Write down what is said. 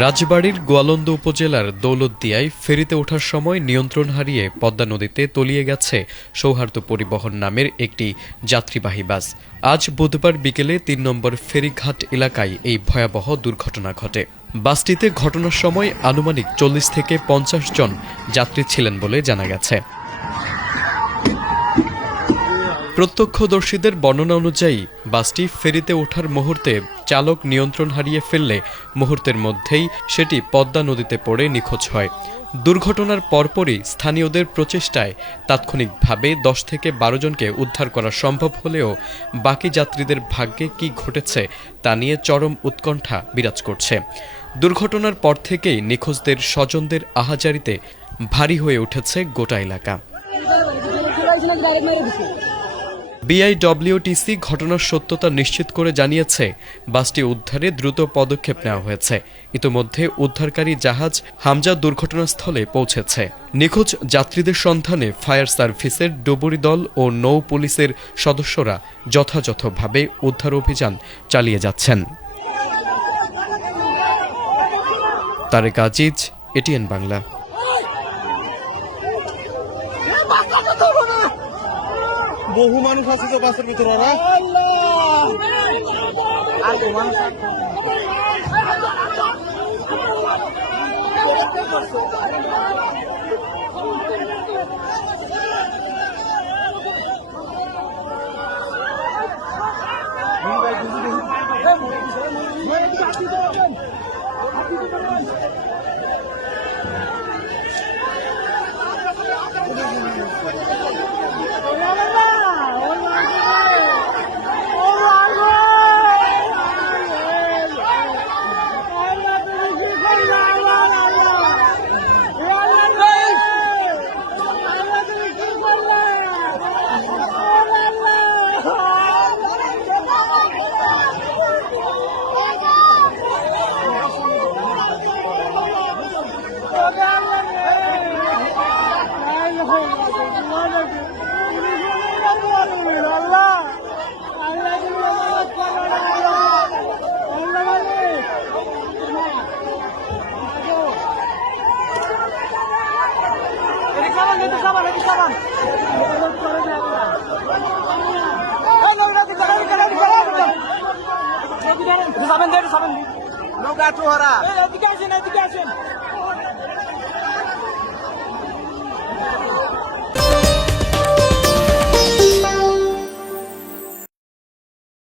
রাজবাড়ীর গোয়ালন্দ উপজেলার দৌলতদিয়ায় ফেরিতে ওঠার সময় নিয়ন্ত্রণ হারিয়ে পদ্মা নদীতে তলিয়ে গেছে সৌহার্দ্য পরিবহন নামের একটি যাত্রীবাহী বাস। আজ বুধবার বিকেলে ৩ নম্বর ফেরিঘাট এলাকায় এই ভয়াবহ দুর্ঘটনা ঘটে। বাসটিতে ঘটনার সময় আনুমানিক ৪০ থেকে ৫০ জন যাত্রী ছিলেন বলে জানা গেছে। প্রত্যক্ষদর্শীদের বর্ণনা অনুযায়ী বাসটি ফেরিতে ওঠার মুহূর্তে চালক নিয়ন্ত্রণ হারিয়ে ফেললে মুহূর্তের মধ্যেই সেটি পদ্মা নদীতে পড়ে নিখোঁজ হয়। দুর্ঘটনার পরপরই স্থানীয়দের প্রচেষ্টায় তাৎক্ষণিকভাবে ১০ থেকে ১২ জনকে উদ্ধার করা সম্ভব হলেও বাকি যাত্রীদের ভাগ্যে কী ঘটেছে তা নিয়ে চরম উৎকণ্ঠা বিরাজ করছে। দুর্ঘটনার পর থেকেই নিখোঁজদের স্বজনদের আহাজারিতে ভারী হয়ে উঠেছে গোটা এলাকা। বিআইডব্লিউটিসি ঘটনার সত্যতা নিশ্চিত করে জানিয়েছে, বাসটি উদ্ধারে দ্রুত পদক্ষেপ নেওয়া হয়েছে। ইতোমধ্যে উদ্ধারকারী জাহাজ হামজা দুর্ঘটনাস্থলে পৌঁছেছে। নিখোঁজ যাত্রীদের সন্ধানে ফায়ার সার্ভিসের ডুবুরি দল ও নৌ পুলিশের সদস্যরা যথাযথভাবে উদ্ধার অভিযান চালিয়ে যাচ্ছেন। তারেক আজিজ, এটিএন বাংলা। বহু মানুষ আছে তো বাসের ভিতরে। নৌকা চোহরা